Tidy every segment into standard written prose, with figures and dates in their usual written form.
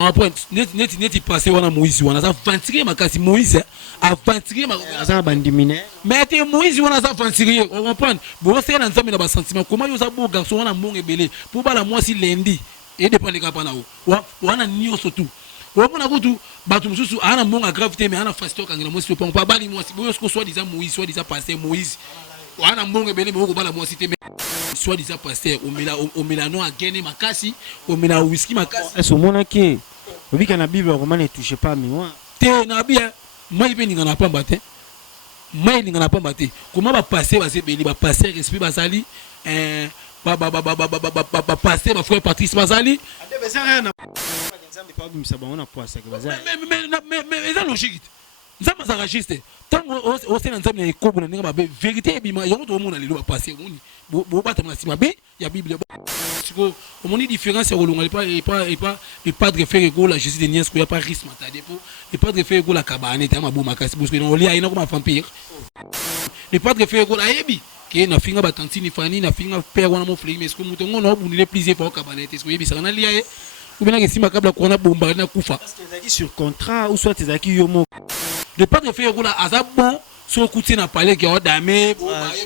Après, net passé wana Moïse wana ça ventiller makasi Moïse a ventiller ça bandimine mais te Moïse wana ça ventiller on comprend bon c'est dans nzambe na ba sentiment comment yo ça beau garçon wana mbonge belé pour bala moi si lundi et dépend les kapana wana nio surtout on a kutu batu mususu ana mbonga gravité mais ana fasto kangela moi si pas bali moi si boyo soit disant Moïse soit disant pasteur Moïse wana mbonge belé mais ko bala moi si te soit disant pasteur au melano a gagné makasi au melano whisky makasi est-ce mon qui oui que la Bible roman ne touche pas mais moi te na bien moi ibe ninga na pamba te moi ninga na pamba te comment va passer va se beli va passer respect bazali ba passer ba frère Patrice bazali mais ça rien pas ça bon on a poisson que bazali mais ça logique ça m'a enregistré tant au sein ensemble les cobo na ninga ba vérité bima yango to mona lelo ba passer moni bo ba tamna sima be ya Bible au moni différence rolonga pas de faire ego la Jésus de Niens ko ya pas risque matade pour et pas de faire ego la kabane ta mabu makasi parce que on lia ina comme vampire et pas de faire ego la yebi ke na finga batantini fani na finga père wana mo flime est-ce que mutongo no bunile plaisir pour kabane est-ce que yebi ça na lia ou bien que si makabla ko na bomba na kufa parce que ezaki sur contrat ou soit ezaki yomo le pas de faire ego la azabo so kuti na parler que on dame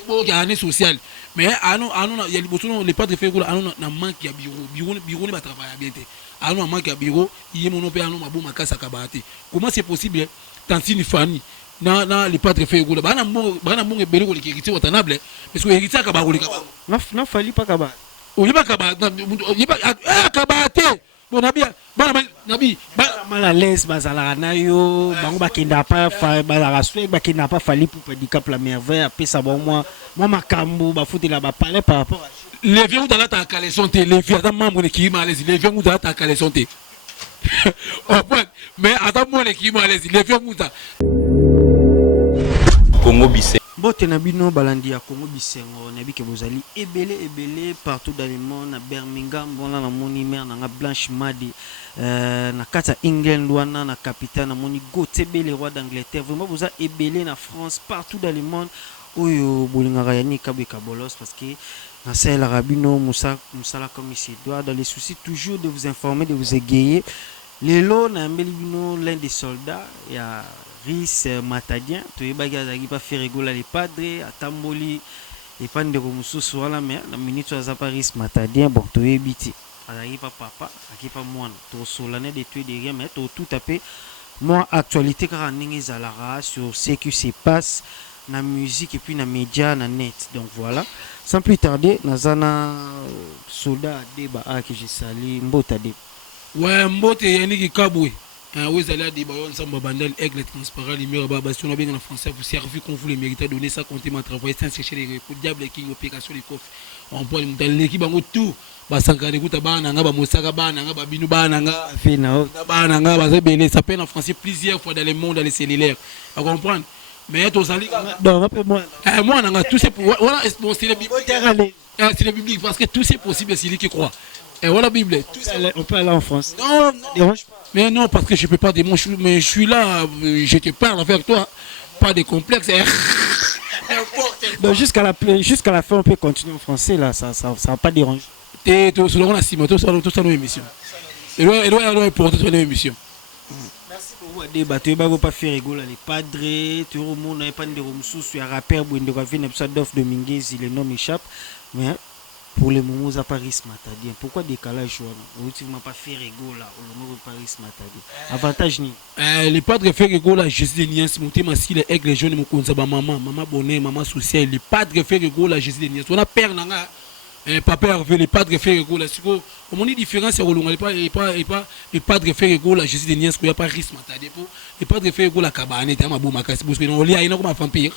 pour gagner social mais anu il y a les pas de faire ego la anu na manque ya bureau ne va travailler bien te anu na manque ya bureau il y mon père anu mabu makasa kabate comment c'est possible tantini fani na les pas de faire ego la bana mo ebele ko likiti watanable parce que héritier akaba ko likaba na fali pas kaba o liba kaba kabate bon nabi mal à l'aise bazala na yo bango bakenda pa bazala soué bakenda pa fali pour handicap la merveille après ça bon moi makambo ba foutre la ba parler par rapport à les vieux dans ta caleçon te les vieux dans membre qui malaise les vieux dans ta caleçon te mais attends moi qui malaise les vieux muta Congo Bissé bote na bino balandi ya Congo Bisengo na bike bozali ebele partout dans le monde na Birmingham bona na moni mère na Blanche Madi na kata England wana na capitale na moni Gotebele roi d'Angleterre vraiment boza ebele na France partout dans le monde oyo bolingaka yani kabeka bolos parce que na sel rabino musala comme il se doit dans les soucis toujours de vous informer de vous égayer lelo na mbeli bino l'un des soldats ya Ris Matadien to yebaki azaki pa faire rigola les padres atamboli et pas ndeko mususu wala mais na minute aza pa Ris Matadien bon to yebiti azaki pa papa aki pa mwana to solane de tuer derrière mais to tout tapé moi actualité car ndenge zalara sur ce qui se passe na musique et puis na média na net donc voilà sans plus tarder nazana soldat débat que j'ai sali mbota de ouais mbote yani ki kabwe oui, allez à des baillons ensemble, bandel, aigle, transparent, lumière, babation, on a bien en français, vous servez comme vous le méritez, donner ça, compter ma travail, sans chercher les recours, diable, qui opération, les coffres. On prend l'équipe en tout, basanka, les gouttes à bananga, bamosaka, bananga, babinu, bananga, bananga, bazébélé, ça peine en français plusieurs fois dans le monde, dans les cellulaires. À comprendre. Mais tout ça, moi, on a tout c'est pour. Voilà, c'est le biblique. C'est le biblique, parce que tout c'est possible, c'est lui qui croit. Et voilà la Bible. On peut aller en France. Non, dérange pas. Mais non, parce que je ne peux pas démontrer, mais je suis là, je te parle avec toi, pas de complexe. Donc jusqu'à la fin, on peut continuer en français, là, ça va pas déranger. Tout ça, on a six mois, tout ça, nos émissions. Et là, il y a pour toutes nos émissions. Merci beaucoup. Débat, tu vas pas faire rigoler les padres, tu remontes, pas de remous, tu as rappel, vous avez fait une épisode d'offre de Minguez, le nom m'échappe, mais. Pour les moments à Paris Matadien, pourquoi décalage tu ne m'as pas fait rigolo là au moment de Paris Matadien avantage ni les padres fait rigolo là Jésus de Niens monter ma style avec les jeunes mon maman bonnet maman social les padres fait rigolo là Jésus de Niens on a père nanga papa Hervé les padres fait rigolo là c'est au moins différence c'est rolonga pas les padres fait rigolo là Jésus de Niens il y a pas risque Matadien pour les padres fait rigolo là kabane ta mabu makasi parce que on lia ina comme vampire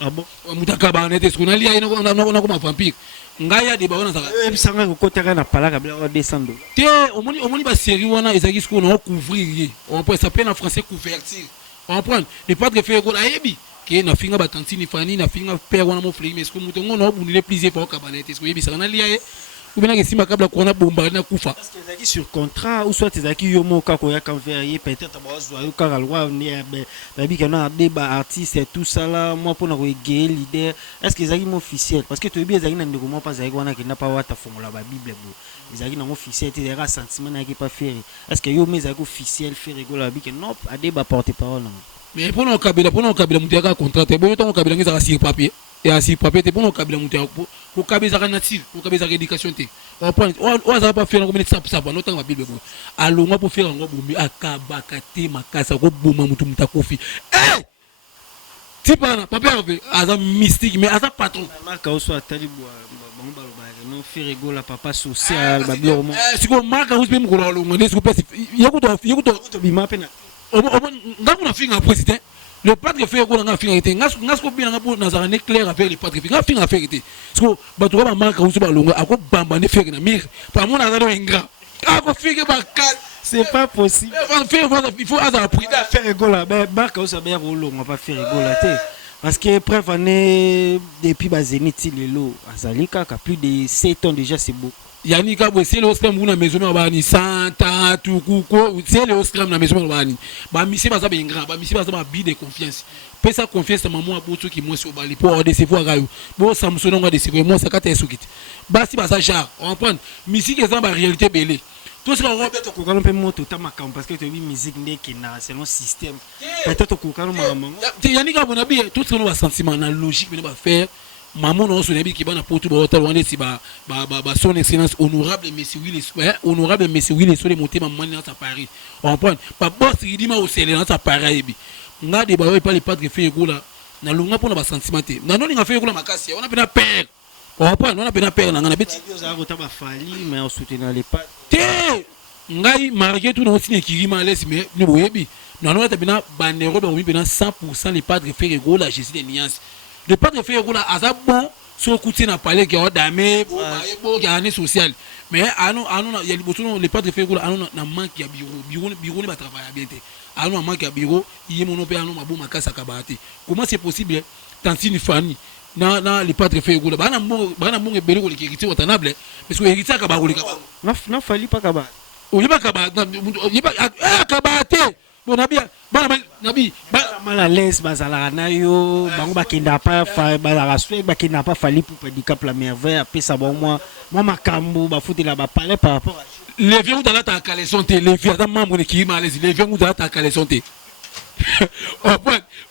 ah bon muta kabane est-ce qu'on a lia ina comme vampire ngaya de baona saka sanga ko kotaka na palaka bla descendre te omoni ba série wana ezaki ce qu'on a couvrir on peut s'appeler en français couverture on prend les padres fait ko ayebi ke na finga batantini fani na finga père wana mo flime est-ce que mutongo no bunile plaisir pour kabanete est-ce que yebi saka na lia ou bien que si makabla ko na bomba na kufa parce que ezaki sur contrat ou soit ezaki yomo ka ko ya converser peut-être ba zo yo ka loi ni ba bi kana débat artiste et tout ça là moi pour na ko gay leader est-ce que ezaki officiel parce que tu bien ezaki na ndeko moi pas ezaki wana ki na pas wata fongola ba bible bo ezalaki nango officiel te ezalaki sentiment nayaki pas faire est-ce que yo mais ezalaki officiel faire rigolo abi que non ade ba porte parole nango mais pour nous kabila mutu yaka contrat te boyo tongo kabila ngeza sur papier et sur papier te pour nous kabila mutu pour kabila zaka nature pour kabila zaka éducation te on prend on za pas faire comme ça pour notant ma bible alonga pour faire ngo bombi akabaka te makasa ko boma mutu mutakofi eh tipana papa aza mystique mais aza patron marka oso atali bango baloba non faire rigolo papa social ba bio mo siko marka oso même ko alonga ne siko pesi yakuto bima pena ngaku na finga président le padre fait ko nga finga été ngasko bien nga pour nazara ne clair avec le padre nga finga fait été siko bato ba marka oso balonga ako bamba ne faire na mire pa mon azalo ingra ako finga ba kat c'est pas possible il faut avoir appris à faire rigolo ben marka oso ba rolo on va pas faire rigolo té parce que preuve année depuis ba Zénith lelo azali kaka plus de 7 ans déjà c'est beau yani ka bo c'est le scrum na maison na bani santa tout ko c'est le scrum na maison na bani ba misi ba za bengra ba misi ba za ba bi de confiance pe sa confiance maman a boto ki moi sur bali pour de se voir gayo bo samson nga de se moi ça ka te sukit ba si ba za jar on prend misi ke za ba réalité belé tout ce qu'on va peut-être ko kalo pe moto ta makam parce que tu vis musique ndeki na selon système peut-être ko kalo maman yani ka bona bi tout ce qu'on va sentiment na logique mais ba faire maman non so nebi ki bana potu ba hotel wane si ba son excellence honorable monsieur Willy so de monter maman dans sa Paris on prend pas boss il dit ma au célé dans sa Paris bi nga de ba pas les padre fait gola na lunga pona ba sentiment te na non nga fait gola makasi on a pena père on prend on a pena père na nga na beti za ko ta ba fali mais on soutenir les pas te ngai marqué tout non signe qui rima laisse mais ni boyebi na non ta bina bandero ba oui bina 100% les padres fait gola Jésus des nuances le padre fait gola aza bon so kuti na parler que dame bo gane social mais anu ya liboso le padre fait gola anu na manque ya bureau ne ba travailler bien te anu na manque ya bureau yé mono pe anu mabo makasa kabate comment c'est possible tantine Fanny na le padre fait gola bana mo ebele ko le kiriti watanable parce que héritier ka ba ko le ka na fali pas kaba o yiba ka ba yiba kabate bon nabi mal à l'aise bazala na yo bango bakenda pa bazala souhait bakenda pa fali pour handicap la merveille après ça bon moi makambo ba foutela ba parler par rapport à les vieux dans la ta caleçon te les vieux dans membre qui malaise les vieux dans ta caleçon te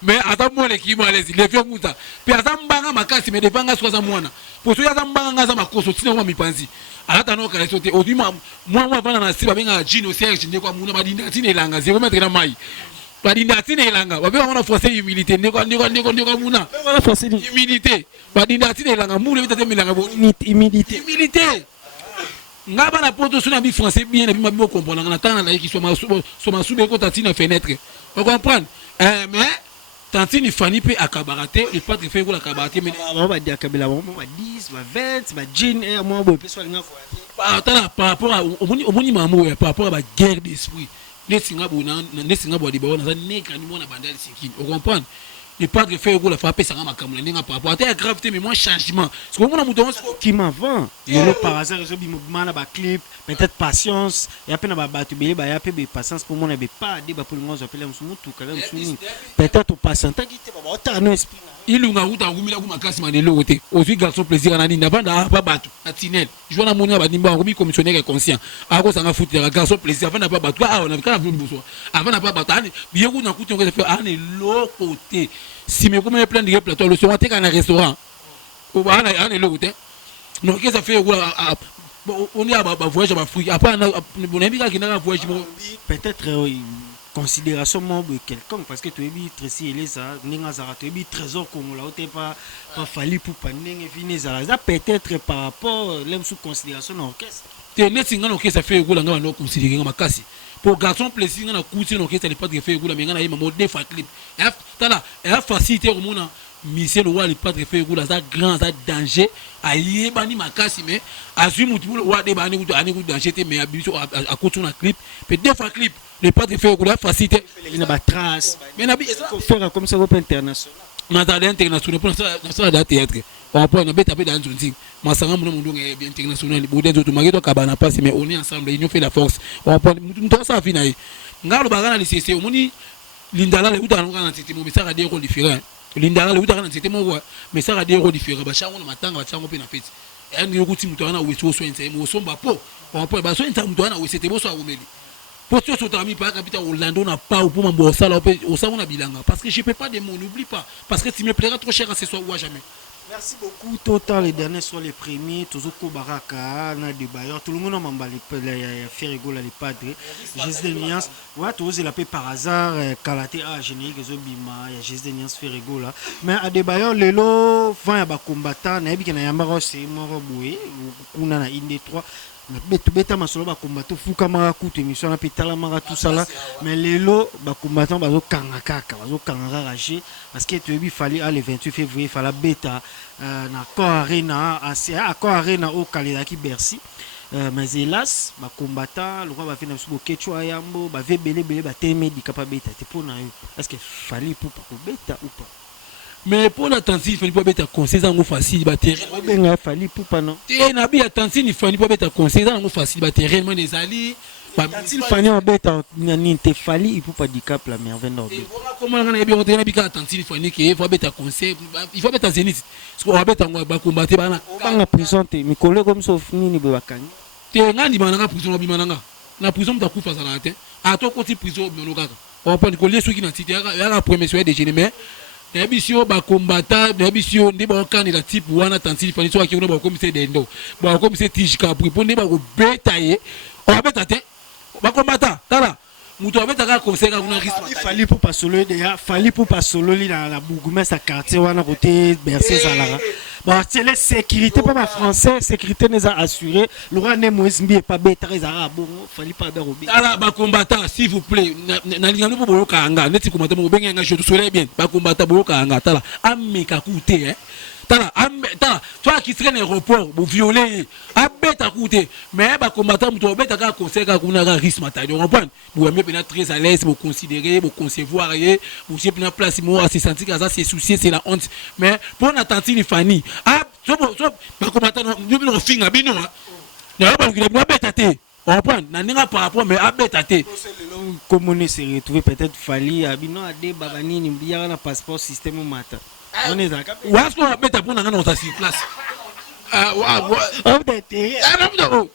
mais attends moi les qui malaise les vieux muta puis attends mbanga makasi mais devanga soza mwana pour so ya mbanga za makoso tino wa mipanzi alata no caleçon te odi moi vana na siba benga Gino Serge ndeko muna badinda tine langa 0 mètre na mai badinda tine elanga babe wana forcer humilité ndeko muna wana forcer humilité badinda tine elanga mule bitate milanga bo humilité ngaba na poto sona bi français bien na bi ma comprendre na tana la qui soit sous ko tatina fenêtre on comprend mais tantine Fanny pe akabarate le padre fait ko la kabarate mais on va dire kabila on va 10 va 20 va jean et moi bo peso linga par rapport à omoni mamu par rapport à la guerre d'esprit les singa bo di ba na neka ni mona bandali sikini on comprend le padre fait ko la frapper ça ma kamula ninga par rapport à gravité mais moi changement parce que mona mouton qui m'avant le par hasard je bi mouvement na ba clip peut-être patience et après na ba batu bele ba ya pe be patience pour moi na be pas de ba pour moi j'appelle mutu quand même suni peut-être patience ta qui te ba ota no esprit ilunga uta ngumila ku makasi manelo wote ozwi garçon plaisir na nini avanda ba batu atinel je na moni ba nimba ko bi commissionnaire conscient ako sanga foutre garçon plaisir avanda ba batu on a kana vu boso avanda ba batu ani biyeku na kuti on fait ani lo côté si me comme plein de plateau le soir te kana restaurant o ba ani lo côté non qu'est-ce ça fait on est à ba voyage ba fruit après on a bien qu'il na voyage peut-être considération membre quelqu'un parce que tu es bien Tracy Elisa ninga zara tu es bien trésor congolais ou t'es pas fallu pour paning et finir ça peut-être par rapport l'aime sous considération orchestre te net singa orchestre fait gola nga no considérer nga makasi pour garçon plaisir nga na kuti orchestre n'est pas de fait gola mais nga na yema mode fa clip tala et a facilité au monde Michel wa le pas de fait gola ça grand ça danger aye bani makasi mais azui mutu wa de bani ku ani ku danger te mais abiso à côté na clip peut deux fois clip le pas de faire gola facilité il na trace mais na bi faire comme ça au international na ta international pour ça da théâtre on peut na beta dans un ting masanga muno mundu nge international bode zo tumage to kabana passe mais on est ensemble union fait la force on peut mutu ça fina yi ngalo bagana li cc omoni lindala le utana ngana tete mo bisaka de ko différent lindala le utana tete mo mais ça a des rôles différents ba chango na matanga ba chango pe na fete yani yokuti mutu ana weso so ense mo somba po on peut ba so nta mtu ana wesete bo so awumeli pour que tu ami pas capitaine Orlando n'a pas ou pour m'en ça là au ça on a bilanga parce que je peux pas de mots n'oublie pas parce que tu me plairas trop cher à ce soir ou à jamais. Merci beaucoup. Total, les derniers sont les premiers. Tozoko Baraka, na de Bayor. Tout le monde a m'emballé. Faire rigoler les padres. Juste des nuances. Ouais, tu oses la paix par hasard. Kalaté a générique, Zobima. Il y a juste des nuances faire rigoler. Mais à des Bayor, les lots, vont y avoir combattant. N'a pas yambaro, c'est mort boué. On a une des trois. Beta masolo ba combattant fuka mara kutu émission na pitala mara tout ça là mais les lots ba combattant bazo kanga kaka bazo kanga raché parce que tu es fallait le 28 février fallait beta na Accor Arena Accor Arena au Canada qui Bercy mais hélas ba combattant le roi va venir sur Ketchua Yambo ba belé ba témé di capable beta te pour na est-ce que fallait pour beta ou pas. Mais pour la tantine, il faut pas mettre conseil dans facile battre. Ben fallait pour pas non. Et na bi tantine, il faut pas mettre conseil dans facile battre réellement des alliés. Tantine fallait en bête ni te fallait il faut pas di cap la merveille non. Comment on a bien on a bien tantine, il faut mettre conseil, il faut mettre zénith. Parce qu'on va mettre en combattre bana. On va prison te mi collègue comme sauf ni bakani. Te ngandi bana prison bi mananga. Na prison ta kufa ça là te. A to côté prison bi onokaka. On prend collier ceux qui na tité ya premier soir de génémer. Ebisio ba combattant ebisio ndi ba candidat type wana tantili fani so akiona ba commissaire dendo ba commissaire tijika pour ndi ba ko betaye o beta te ba combattant tala muto abeta ka conseil ka kuna risque il fallait pour pas solo déjà fallait pour pas solo li na la bourgmestre à quartier wana côté Bercé Zalara bon c'est la sécurité pas français sécurité nous a assuré le roi ne Moïse Mbi pas beta ezara bon fallait pas ba robi tala ba combattant s'il vous plaît na lingano po bolo kanga neti combattant mo benga nga je te soleil bien ba combattant bolo kanga tala ameka coûter hein tala toi qui serait l'aéroport pour violer abeta coûter mais ba combattant muto beta ka conseil ka kuna ka risque matadi on comprend pour mieux bien très à l'aise pour considérer pour concevoir et pour si bien place moi se sentir que ça c'est soucier c'est la honte mais pour attendre ni Fanny so ba combattant nous finga bino na ba ngila beta te on comprend na ninga par rapport mais abeta te comme on s'est retrouvé peut-être fallait abino ade babani ni biya na passeport système mata. On est d'accord. Où est-ce qu'on va mettre pour nous dans cette place?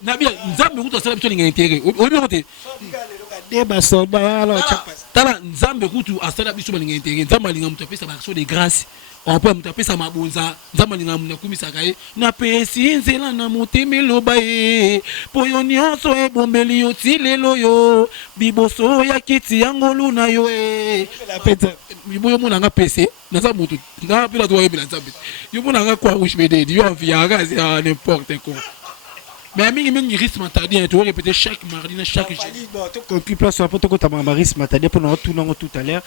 Nabia, Nzambe kuto sala biso ninga intérêt. Obi kote. Débat soldat alors. Tala Nzambe kuto asala biso ninga intérêt. Nzambe linga mutape sa action de grâce. On peut mutape sa mabonza. Nzambe linga munakumisa kaye. Na pesi nzela na mutemelo bae. Poyo nyonso e bombeli yo tilelo yo. Biboso ya kiti yango luna yo e. La pete. Biboyo mona nga pese. Nasa mutu. Nga pila to yebila Nzambe. Yo mona nga kwa ushmede. Yo enviaga c'est n'importe quoi. Mais mingi risque matadi tu répéter chaque mardi chaque jeudi. Bon, tu compris place sur pour ta risque matadi pour nous tout à l'heure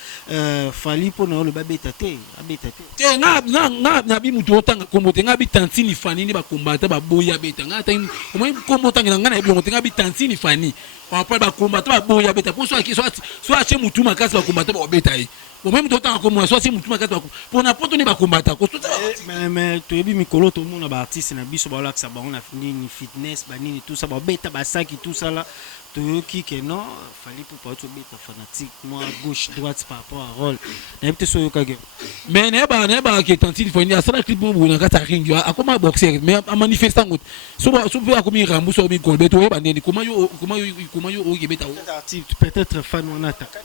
fali pour nous le babetaté abetaté. Na bi mutu otanga kombote nga bi tantini fani ni ba kombata ba boya beta nga ta au moins kombota nga na bi nga bi tantini fani. On parle ba kombata ba boya beta pour soit chez mutu makasi ba kombata ba beta yi. Au même temps comme moi soit si mutu makasi ba pour na poto ni ba kombata ko tout mais tu ebi mikolo to mona ba artiste na biso ba laksa ba on a fini ni fitness banini tout ça ba beta ba saki tout ça là to qui que non fallait pour pas être beta fanatique moi gauche droite par rapport à rôle na peut so yoka mais ne ba que tantini fo ni asala clip bo na kata ring a comment boxer mais a manifestant ngot so a comme rambu so mi golbe to ba ndeni comment yo o beta peut-être fan on attaque.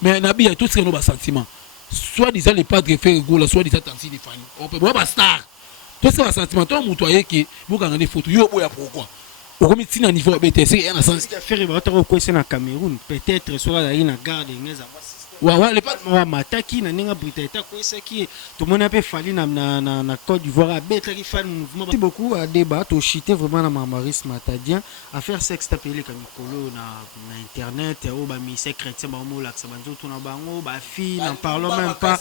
Mais Nabi a tout ce que nous avons sentiment. Soit disant les padres fait goal, soit disant Tanti des fans. On peut voir star. Tout ce que sentiment, toi moutoyer qui vous gagnez des photos, yo boya pourquoi? Au comme si na niveau BTC et na sens. Faire bateau quoi c'est na Cameroun, peut-être soit là na garde ngeza. Ouais les padres wa mataki na ninga brutalité quoi c'est qui tout le monde a peu fallu na Côte d'Ivoire à bête qui fan mouvement. Merci beaucoup à débattre au chiter vraiment na Mamaris Matadien à faire sexe taper comme Nicolo na internet au ba mise chrétien ba mo la ça banzo tout na bango ba fi n'en parlons même pas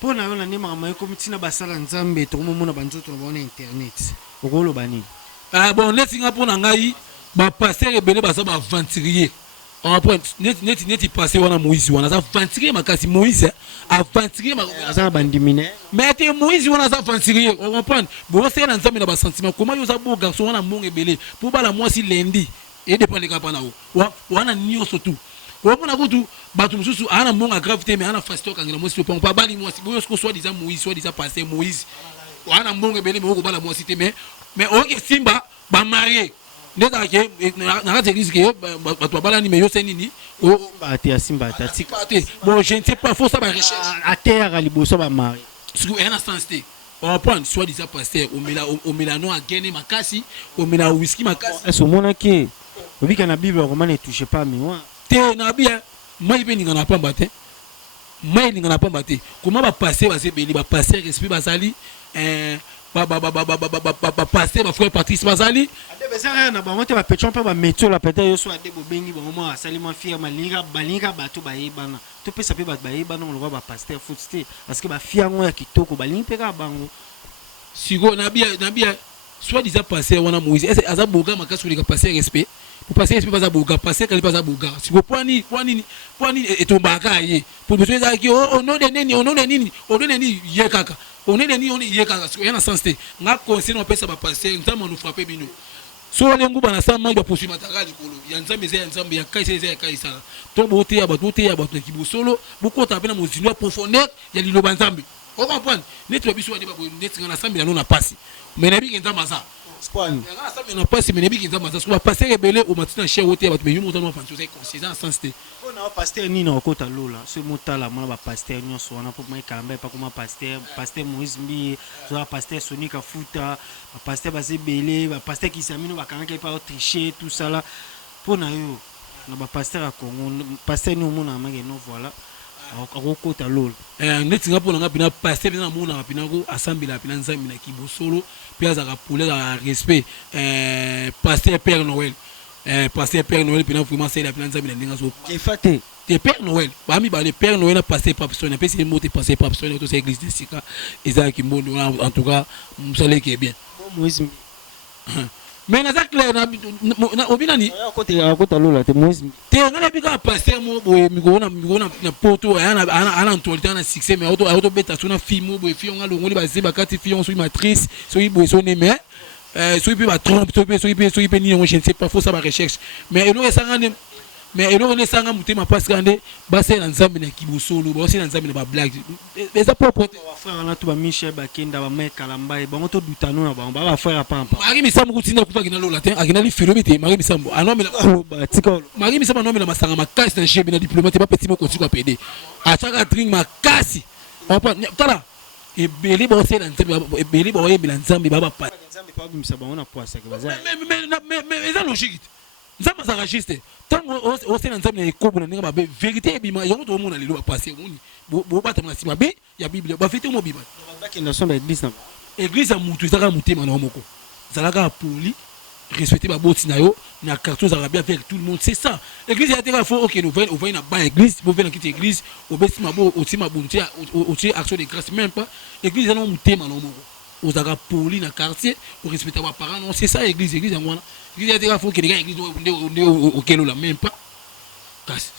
pour na ni mama comme tina ba sala nzambe tout le monde na banzo tout na internet au rolo bani bon les Singapour na ngai ba passer rebelle ba ça ba aventurier. On point net passé wana Moïse wana ça aventurier makasi Moïse aventurier ça bandimine mais te Moïse wana ça aventurier on comprend bon c'est na nzambe na ba sentiment comment yo za bo garçon wana monge belé pour bala moi si lundi et dépend les kapana wana nio surtout on a kutu batu mususu ana monga gravité mais ana fasto kangela moi si on pas bali moi si boyo soit disant Moïse soit disant passé Moïse wana monge belé mais ko bala moi si mais OK Simba ba marié ndeza ke na kati église ke bato babalani mais yo c'est nini Simba bon je ne sais pas faut ça ba recherche à terre à liboso ba mari parce que un sens té on va prendre soit disant pasteur au mélano à gagner makasi au mélano whisky makasi est-ce au mona ke obi kana bible roman ne touche pas mais ouais te na bien mai be ninga na pamba te mai ninga na pamba te comment ba passer ba sebeli ba passer respect bazali passer ba frère Patrice bazali adebezara na ba monte ba petron pa ba métier la peut-être yo so adebo bengi ba moment asali ma fia malinga balinga bato ba yebana to pesa pe ba yebana on ba pasteur footste parce que ba fia ngo ya kitoko balingi pe ka bango sigo na bien soit disant passer wana Moïse est azaboga makasi ko passer respect pour passer respect pas azaboga passer quand pas azaboga sigo poani et tombaka ye pour besoin ça qui on non de nini ye kaka on est ni on y est kaka il y a un sens té nga conseil on peut ça passer nzamba nous frapper bino so le nguba na sama ba poursuivre mataka likolo ya nzambe ya kaisa to bote ya bato ki bosolo boko tapena mo zino profondeur ya liloba nzambe on comprend neto biso wa deba neto na sambi na pasi mais na bi nzamba ça Spain na sambi na pasi mais na bi nzamba ça so passer rebelle au matin chez wote ya bato mais yo monta no fanso c'est consistant sens té on a pasteur ni na kota lola ce motala mona ba pasteur nyonso wana pour mai kalamba pa kuma pasteur Moïse Mbi so pasteur Sonika Futa pasteur bazebele ba pasteur Kisamino ba kanga pa tricher tout ça là pour na yo na ba pasteur a Congo pasteur ni mona mange no voilà akokota lola neti nga pona nga pina pasteur na mona pina ko assemblée pina nzambi na kibosolo pia za kapule za respect pasteur Père Noël passer Père Noël puis vraiment c'est la plan nzambi na ndinga so efate te Père Noël ba mi ba le Père Noël a passé par personne puis c'est mot te passer par personne to c'est église de Sika ezaki mbondo en tout cas musale qui est bien Moïse mais na clair na obinani akota lola te Moïse te ngana bika passer mo boye migona na poto ana antolita na succès mais auto beta sona film boye fi on a longoli ba zeba kati fi on so matrice so boye so ne mais so il peut ba trompe so il peut ni je ne sais pas faut ça ba recherche mais elo esanga mais elo ne sanga mutema parce que ba c'est na nzambe na kibosolo ba c'est na nzambe na ba blague mais ça propre frère na to ba Michel Bakenda ba Mike Kalamba ba ngoto dutano na ba frère pampa mari misambo kutina kufa kina lola te akina li philomètre mari misambo anomela ba tikolo mari misambo anomela masanga makasi na chebe na diplomate ba petit mo ko tiko pede a chaka drink makasi on peut tala ebele ba c'est na nzambe ebele ba yebela nzambe ba pa nzambe pa bimisa ba ona poisa ke baza mais ça logique nzambe ça rachiste tant on c'est na nzambe na ekobo na ninga ba vérité bima yango to mona lelo ba passer moni bo bata na sima be ya bible ba fete mo biba ba ki na son ba église na église ya mutu ezaka mutema na moko zalaka poli respecter ba boti na yo na carton za bien avec tout le monde c'est ça église ya teka faut OK nous va na ba église bo venir quitter église au besi mabo au tima bunti au action de grâce même pas église na mutema na moko ozaka poli na quartier au respecter ba parents non c'est ça église ya ngwana église ya teka faut que les gars église au kelo la même pas casse.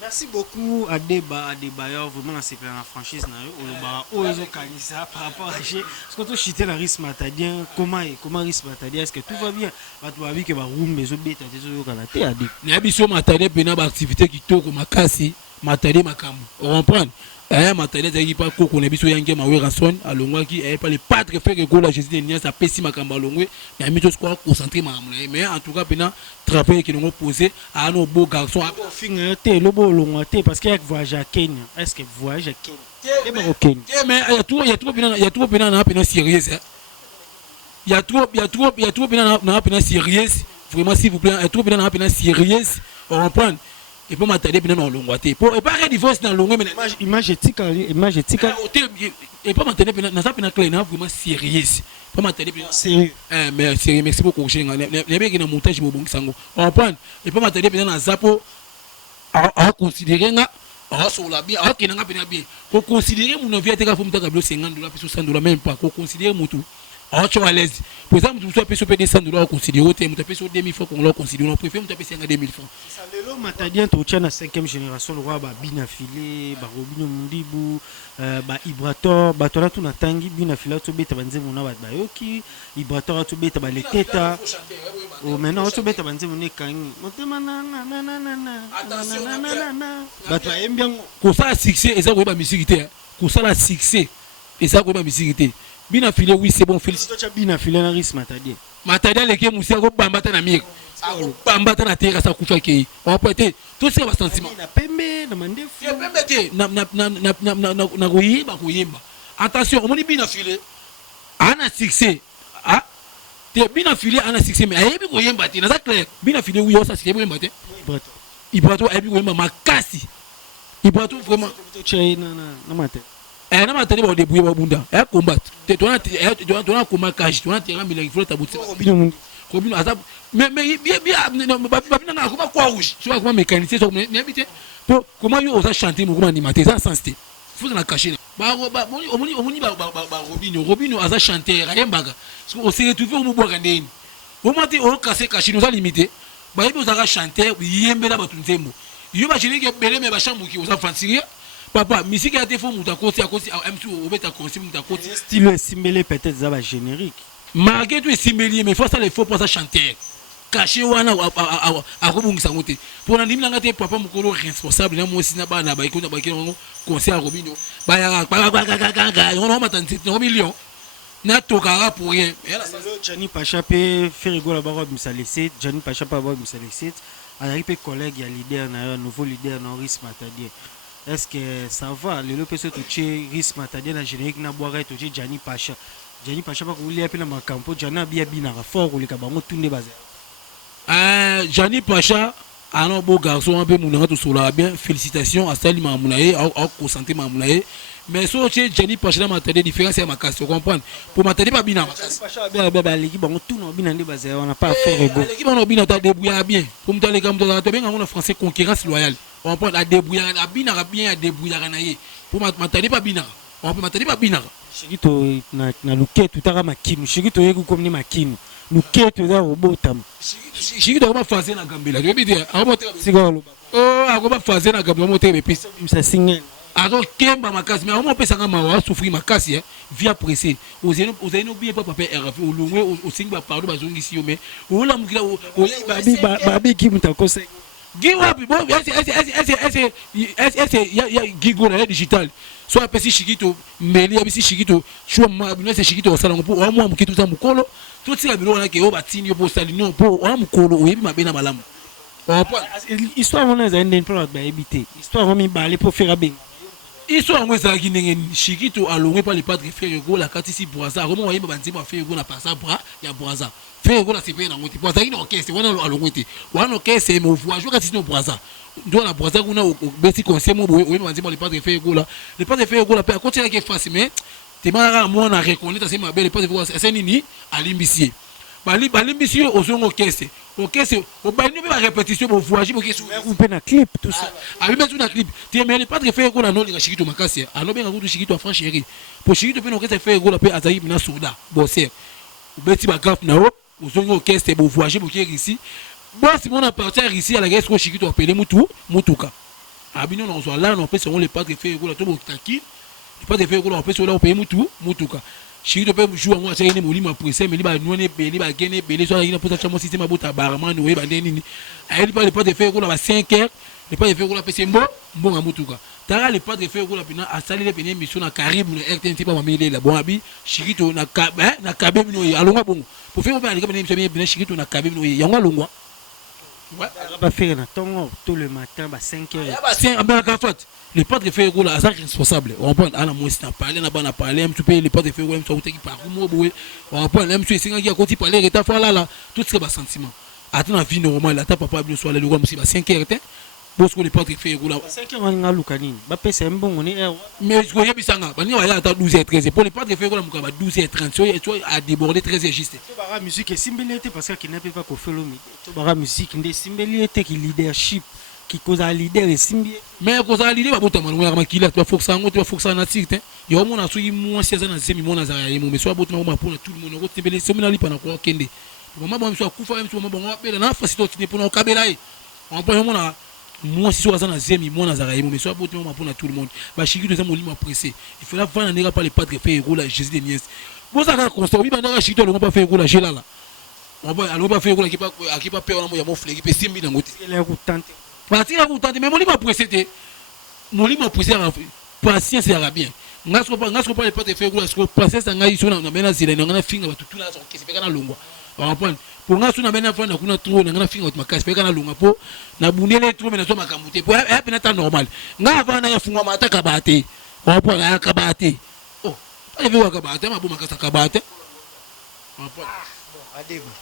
Merci beaucoup Adebayor vraiment c'est plein la franchise na yo oloba ozo kanisa par rapport à chez ce que tu chité la risque matadien comment risque matadien est-ce que tout va bien bato ba bi que ba room bezo beta tezo yo kana te ade na biso matadien pena ba activité kitoko makasi matadien makambo on comprend matadien zaki pa koko na biso yange mawe rason alongwaki pas le patre fait que gola Jésus nia sa pesi makambo alongwe na mito quoi concentrer makambo mais en tout cas pena travailler qui nous poser à nos beaux garçons finir te lobo longwa te parce qu'il voyage à Kenya est-ce que voyage à Kenya mais il y a trop pena na pena sérieux il y a trop pena na pena sérieux vraiment s'il vous plaît il y a trop pena na pena sérieux on comprend et pour m'attendre bien dans l'ongwate pour et pas un divorce dans l'ongwe mais image éthique et pas m'attendre bien dans ça bien clair vraiment sérieux pas m'attendre bien sérieux mais sérieux merci beaucoup chénga les bien qui na montage mo bongi sango on comprend et pas m'attendre bien dans zapo à considérer nga sur la bien à kinanga bien pour considérer mon vie était faut m'taka $50 puis $100 même pas pour considérer mon tout ah tu à l'aise pour exemple tu peux payer $200 considérer tu peux payer 2000 francs qu'on l'a considéré on préfère tu payer 2000 francs ça lelo matadien to tient na 5e génération le roi ba bina filé ba robino mundibu ba ibrator ba tola tout na tangi bina filé to beta banzemu na ba yoki ibrator to beta ba leteta o maintenant to beta banzemu ne kangi motema na ba to embiango ko ça succès et ça ko ba musique ko ça la succès et ça ko ba musique bina filé oui c'est bon félicitations bina filé na risque matadi matadi leke musia ko bambata na mire bambata na terre sa kufa ke on peut être tout ça va sentiment na pembe na mandefu ya pembe te na koyemba attention on dit bina filé ana succès ah te bina filé ana succès mais ayebi koyemba te na ça clair bina filé oui ça c'est koyemba te ibrato ayebi koyemba makasi ibrato vraiment na mate na matadi ba débrouiller ba bunda combattre te tona combat cash tona terrain mais il faut taboutir Robino azab mais bien babina ngakoma kwa rouge tu vois comment mécanicien so mais habité pour comment yo osa chanter mo comment animateur ça sens te faut na cacher ba omoni ba Robino aza chanter ayembaga parce que on se retrouver au mboka ndeni au moment on casser cacher nous a limité ba yebi osa chanter yembela ba tunzembo yo ba chéri ke belé mais ba chambuki osa fansiria papa musique a été faux mutakosi akosi M2 obeta konsi mutakosi style simbelé peut-être ça va générique malgré tout simbelier mais faut ça les faux pour ça chanter caché wana akobungisa ngote pour na ndimila ngate papa mukolo responsable na moi sina bana ba ikona ba kino conseil à Robino ba ya on va tenter 1 million na tokara pour rien Johnny Pacha peut faire rigolo là-bas Johnny Pacha pas avoir Misalexit avec les collègues il y a leader na nouveau leader na risque matadie. Est-ce que ça va le peut se toucher risque matadie na générique na boire toucher Johnny Pacha pas ko lié pena makampo Johnny bia bina fort ko le ka bango tunde bazé. Johnny Pacha un beau garçon un peu mounanga tout cela bien félicitations à Salim Mamounaye au consenté Mamounaye mais so chez Johnny Pacha na matadie différence à ma casse tu comprends pour matadie pas bina Pacha bien l'équipe bango tout no bina ndé bazé on n'a pas faire ego l'équipe on bina ta débrouiller bien pour m'ta les gars m'ta bien en français concurrence loyale on prend la débrouiller bien à débrouiller na ye pour matadie pas bina on peut matadie pas bina shikito na luketu taka makinu shikito yeku komni makinu luketu za robotam shikito kama fazer na gambela tu veux dire amote sigolo akoma fazer na gambela mote bepisa msa singe alors kemba makasi mais on peut sanga mawa souffrir makasi via pressé ozeni oublier papa RF olongwe osinga pardon bazongi si yo mais ola mukila babi kimutakosa giwapi bon ya gigo na digital soit pesi shikito mbeli ya bisi shikito chua mabino se shikito osala ngo po amwa mukitu za mukolo to tsika bilo na ke o batini yo po sali no po o mukolo oyebi mabena malamu histoire on a ende pour ba ebité histoire on mi balé pour faire bien histoire ngo za kinenge shikito alongwe pa le padre frère go la katisi boaza comment oyeba banzima frère go na pasa bra ya boaza frère go la sepe na ngoti boaza ino orchestre wana alongwete wana orchestre mo voix katisi no boaza donc la boaza kuna besi conseil mo oyeba banzima le padre frère go la pe akotina ke face mais te mara mo na reconnaître c'est ma belle padre go c'est nini alimbisie balimbisie ozongo orchestre au bain de la répétition pour voyager pour qu'ils ou na clip tout ça avec même na clip tu mais pas de faire go la non les chikito makasi alors bien go chikito franc chéri pour chikito pe no que faire go la pe azayi na soda bosser beti ba graph na o ozongo orchestre pour voyager pour qu'ils ici boss mon appartient ici à la guest ko chikito appeler mutuka abino na zo là on peut sur les pas de faire go la to taki pas de faire go la peut sur là on paye mutuka shikito pe jouer ngo acha ine molima pressé mais liba none beli ba gene beli so ina pota chamo système abota barman we ba nini ayeli pas de faire ko la 5 heures le pas de faire ko la pese mbo ngamutuka tara le pas de faire ko la pina asali le pene mission na Caribe na RTNT pa mamile la bon abi shikito na kabe bino alonga bongo pour faire ba le mission bien shikito na kabe bino yango alongwa ouais ba faire na tongo tout le matin ba 5 heures ba 5 ba ka fat le pas de faire go la azar responsable on prend à la moi c'est parler na bana parler un petit peu le pas de faire go même ça qui par mo boé on prend même si singa qui a continué parler reta fa là tout ce que ba sentiment attends la vie normale la ta papa bien soit le roi aussi ba 5 heures parce que le pas de faire go la 5 heures nga lukani ba pesa mbongo ni mais je connais bisanga ba ni wa ya ata 12h13 pour le pas de faire go la muka ba 12h30 et toi à déborder 13h juste ba musique et simbelité parce qu'il n'a pas ko faire le ba musique ndé simbelité qui leadership qui cause à leader et simbi mais cause à leader ba bota manu ya makila tu faut ça tu faut ça na tirte yo mona so yi mo seza na zemi mona za ya mo mais so bota mo pour tout le monde ko tebele so mina lipa na ko kende mama bo so kufa même so mama bon apela na facilité tu pour na kabela yi on peut mona mo si so za na zemi mona za ya mo mais so bota mo pour tout le monde ba shiki to za mo lima pressé il faut la vendre n'ira pas les padres faire rouler Jésus de Niès bon ça ka constat oui ba na shiki to le pas faire rouler là on va alors pas faire rouler qui pas peur na mo ya mo fleki pe simbi na ngoti parti à vous tenter mais molima pressé te molima pressé patience sera bien ngasko pas les potes fait gula sko princesse ngai sona na bena zile na finga batu tuna so kesi peka na longwa comprendre pour nga sona bena fana kuna trop na finga batu makasi peka na longwa po na bundele trop na so makamute po ya pena ta normal nga avana ya fungwa mata kabate comprendre ya kabate oh pas vu kabate ma bo makasa kabate comprendre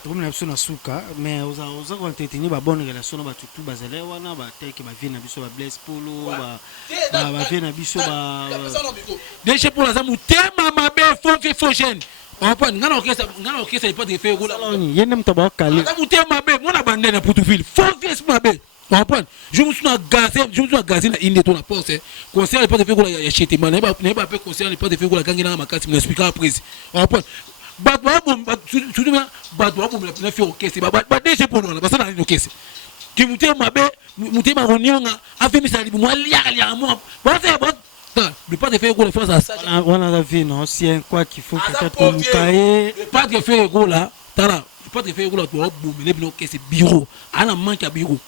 tokomi na biso na suka mais oza koentretenir babonne relation na bato tu bazale wana bateke bavie na biso bablaise polo bavie na biso déjà pour la mutema mabe faux jeune comprendre ngana orchestre il pas de faire gola yende muto ba kale mutema mabe mona bande na Poutuville faux mabe comprendre je me suis gazé na inde to na porte concert il pas de faire gola ya chete man na ba pe concert il pas de faire gola kangi na makasi me expliquer après comprendre surtout bato babo na fait orchestre ba déjà pour nous parce que na orchestre qui mutema ronionga afemi sali mo lia mo ba le pas de faire gros fois ça on a vu non ancien quoi qu'il faut peut-être mukaye le pas de faire gros là tala le pas de faire gros là to bomele bino orchestre bureau ana manque à bureau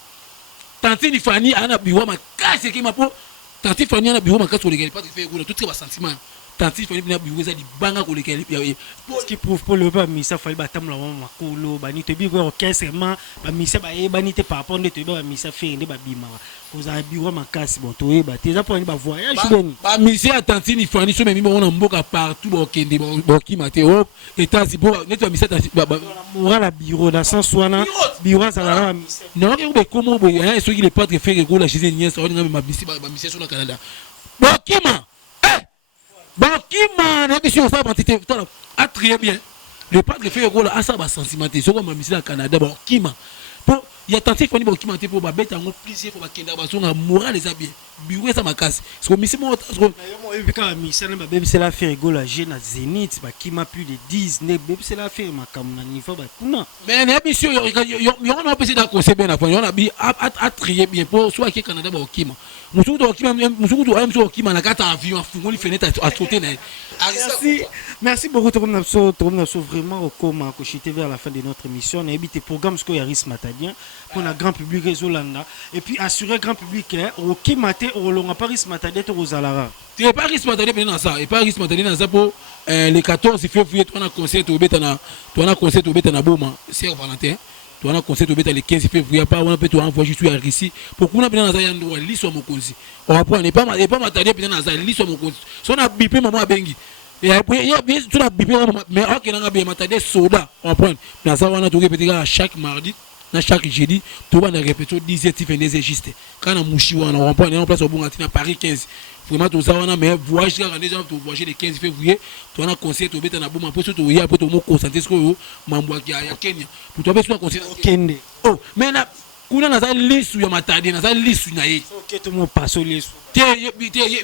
tantine Fanny ana bureau ma casse qui ma po tantine Fanny ana bureau ma casse le pas de faire gros tout ce sentiment tantine Fanny bina bureau ça di banga ko lequel ce qui prouve pour le pas misa fali batamla makolo bani te bureau orchestre ma ba misa ba e bani te par rapport de te ba misa fait nde ba bima vous avez bureau makasi bon to e ba te za pour ba voyage beni ba misa tantine Fanny so même on mboka partout ba kende ba ki mate o état si bo net ba misa ba moral bureau dans sens wana bureau ça la non que be comment bo hein ceux qui les pas de faire gros la chez nièce on nga ba misa sur le Canada Bokima Bokima na biso ça quantité a très bien le pas de faire gros là ça ba sentimenté so comme misa au Canada Bokima pour il y a tenté Fanny Bokima te pour ba beta ngo plaisir pour ba kenda ba songa moral les habits bureau ça makasi so misi mo quand misa na ba bébé c'est la faire gros la jeune à Zénith ba kima plus de 10 ne bébé c'est la faire makam na niveau ba kuna mais na biso yo on a passé d'accord c'est bien na on a bi a très bien pour soit qui Canada Bokima musuku Bokima na kata avion fungoli fenêtre à sauter na merci beaucoup tout le monde vraiment au coma cochité vers la fin de notre émission on a habité programme ce que Yaris Matadien pour le grand public Résolanda et puis assurer grand public au Kimate au longa Paris Matadien au Zalara tu es Paris Matadien dans ça et Paris Matadien dans ça pour le 14 février tu as un concert au Betana Boma c'est Valentin tu as un concert au Betana le 15 février pas on peut te envoyer juste à ici pour qu'on a bien dans ça yando liso mokonzi on va prendre pas Matadien bien dans ça liso mokonzi so na bipé maman bengi et après il y a bien tout la bipé mais ok na bien Matadien soda on prend dans ça on a tout répéter à chaque mardi na chaque jeudi tout va répéter 17 fin des juste quand on mouchi on prend en place au Bongatina Paris 15 vraiment tout ça on a mais voyage quand déjà tu voyager le 15 février tu as un concert au Betana Boma après tu y a après tu mo concentrer ce que mambo ya Kenya pour toi tu concert Kende oh mais na kuna na za lisu ya Matadien na za lisu na ye OK tout mo passe lisu te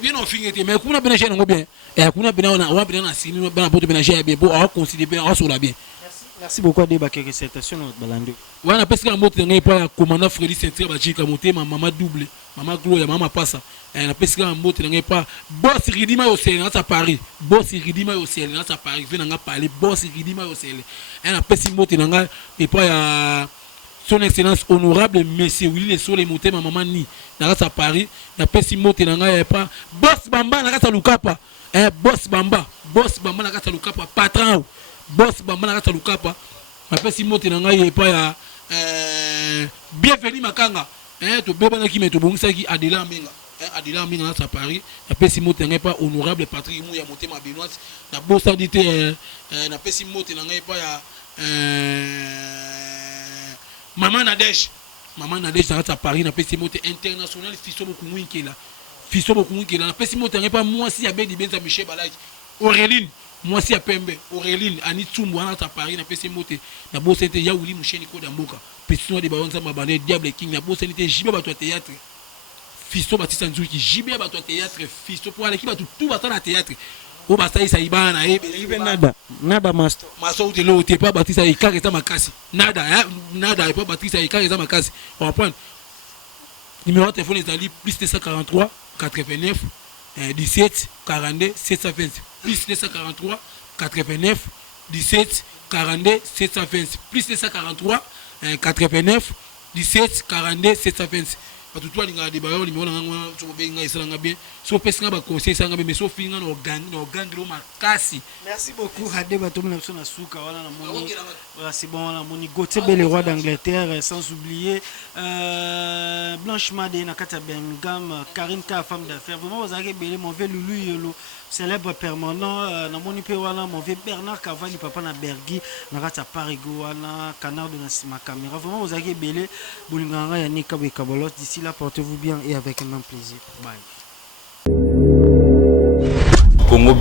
bien on finit mais kuna bien chez ngo bien et kuna bien on bien na sini bien pour bien chez bien pour on considérer bien on sur la bien. Merci beaucoup de ba récitation notre balando wana pesa moto ngai pa commandant Freddy Centre ba jika motema mama double mama Gloria mama pasa na pesa moto ngai pa boss ridima yo sele na Paris boss ridima yo sele na Paris vena nga parler boss ridima yo sele na pesa moto ngai et pa ya son excellence honorable monsieur Willy le sole motema mama ni na Paris na pesa moto ngai pa boss bamba na kata lukapa boss bamba na kata lukapa patron boss bamba na kata lukapa mapesi mote na ngai epa ya bienvenue makanga to beba na ki meto bongisa ki Adela Minga na sa Paris mapesi mote na ngai pa honorable Patrick Mouya motema Benoît na bossa dite na pesi mote na ngai pa ya maman Nadège na sa Paris na pesi mote international Fiso Bokumwikela na pesi mote na ngai pa moi si abedi benza Michel Balaki Auréline moi si à Pembe Auréline Ani Tsumbo na ta Paris na pesi mote na bosete ya Wuli Musheni ko damboka pesino de baonza mabane Diable King na bosete jibe ba to théâtre Fisto Batista Nzuki jibe ba to théâtre Fisto pour aller ki ba tout ba na théâtre o ba sai sai bana nada master de lo te pas Batista ikareza makasi nada pas Batista ikareza makasi on va prendre numéro de téléphone est ali plus 243 89 17 42 720 plus 243 89 17 42 720 plus 243 89 17 42 720 bato to alinga de bayo limona ngana to benga isalanga bien so pesa ba conseil sanga bien mais so finga no gang lo makasi. Merci beaucoup Hade batom na sona suka wala na moni voilà c'est bon wala moni Gauthier Bell roi d'Angleterre sans oublier Blanche Made na kata Birmingham Karine Ka femme d'affaires vraiment vous avez belé mon vieux Loulou Yolo célèbre permanent na moni pe wala mon vieux Bernard Cavalli papa na Bergi na kata Parigo wana canard de ma caméra vraiment vous avez belé bolinganga ya Nika Bekabolos d'ici là portez-vous bien et avec un grand plaisir bye. Congo